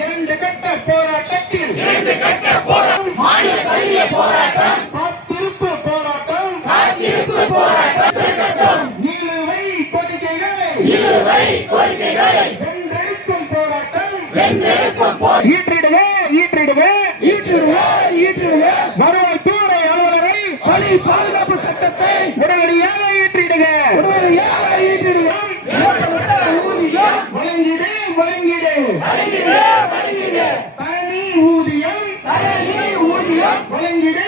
இரண்டு கட்ட போராட்டத்தில் காத்திருப்பு போராட்டம் நிலுவை கோரிக்கைகளை வென்றெடுக்கும் போராட்டம் ஈற்றிடுக வருவாய்த்துறை அலுவலரை பணி பாதுகாப்பு சட்டத்தை உடனடியாக ஈற்றிடுக வழங்கிடு தனி ஊதியம் வழங்கிடு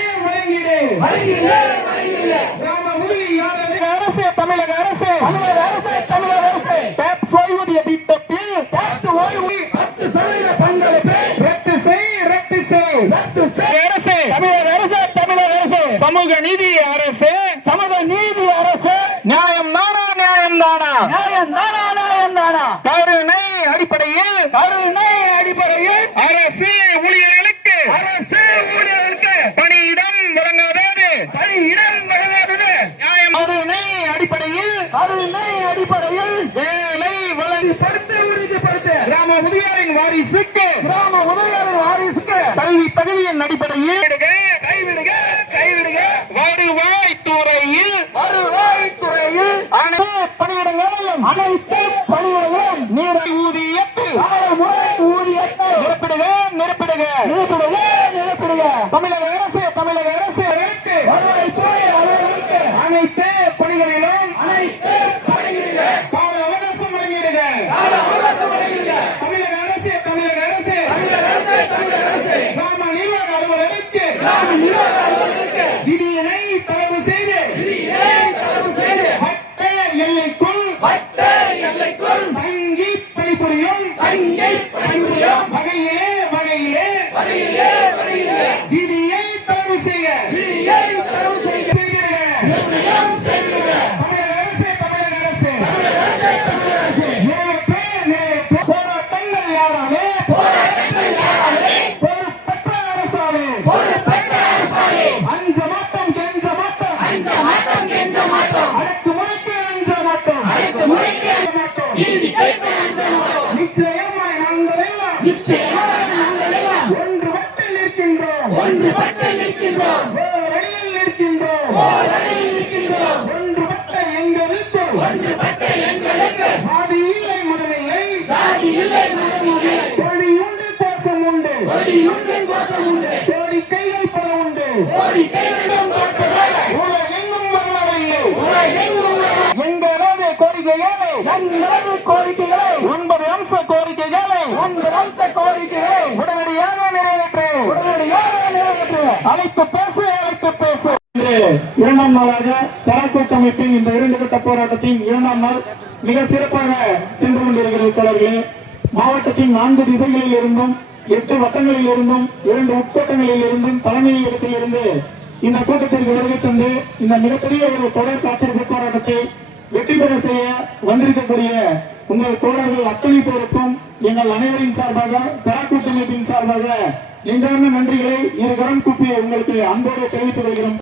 கிராம உறுதியாளர் அரசு தமிழக அரசு டாக்ஸ் ஓய்வூதிய திட்டத்தில் 10% பங்களிப்பை ரத்து செய் தமிழக அரசு சமூக நீதி அரசு நியாயம் தானா கருணை அடிப்படையில் அரசு ஊழியர்களுக்கு பணியிடம் வழங்காதது நியாயம் கருணை அடிப்படையில் வேலை உறுதிப்படுத்த கிராம முதியோரின் வாரிசுக்கு கல்வி தகுதியின் அடிப்படையில் கைவிடுக வருவாய்த்துறையில் அனைத்து பணியிடங்களையும் நீரை ஊதியத்தில் நிரப்பிடுக தமிழக அரசு அனைத்து பணிகளிலும் கால அவகாசம் வழங்கிடுக தமிழக அரசு கிராம நிர்வாக அலுவலருக்கு திடீரை தளர்வு செய்து வட்ட எல்லைக்குள் தங்கி பணிபுரியும் வகையிலே திடீரை தளர்வு செய்ய போராட்டங்கள் யாராலே பொறுப்பற்ற அரசாலே அஞ்ச மாட்டோம் கெஞ்ச மாட்டோம் அடக்குமுறைக்கு அஞ்ச மாட்டோம் நிச்சயமாய் நாங்கள் எல்லாம் ஒன்றுபட்டு நிற்கின்றோம் ஓரணியில் நிற்கின்றோம் ஒன்றுபட்ட எங்களுக்கு சாதி இல்லை மதமில்லை கொடி உண்டு கோஷம் உண்டு கோரிக்கைகள் பல உண்டு உலகெங்கும் வரலாறு இல்லை எங்களது கோரிக்கைகளை 9 அம்ச கோரிக்கைகளை உடனடியாக நிறைவேற்று அழைத்து பேசு இரண்டாம் நாளாக தரக்கூட்டமைப்பின் இந்த 2 கட்ட போராட்டத்தின் 2ஆம் நாள் மிக சிறப்பாக சென்று கொண்டிருக்கிறது தோழர்களே. மாவட்டத்தின் 4 திசைகளில் இருந்தும் 8 வட்டங்களில் இருந்தும் 2 உட்கோட்டங்களில் இருந்தும் தலைமையகத்தில் இருந்து இந்த கூட்டத்திற்கு வருகை தந்து இந்த மிகப்பெரிய ஒரு தொடர் காத்திருப்பு போராட்டத்தை வெற்றி பெற செய்ய வந்திருக்கக்கூடிய உங்கள் தோழர்கள் அத்தனை பேருக்கும் எங்கள் அனைவரின் சார்பாக தரக்கூட்டமைப்பின் சார்பாக நெஞ்சார்ந்த நன்றிகளை இருகரம் கூப்பி உங்களுக்கு அன்போடு தெரிவித்துக் கொள்கிறோம்.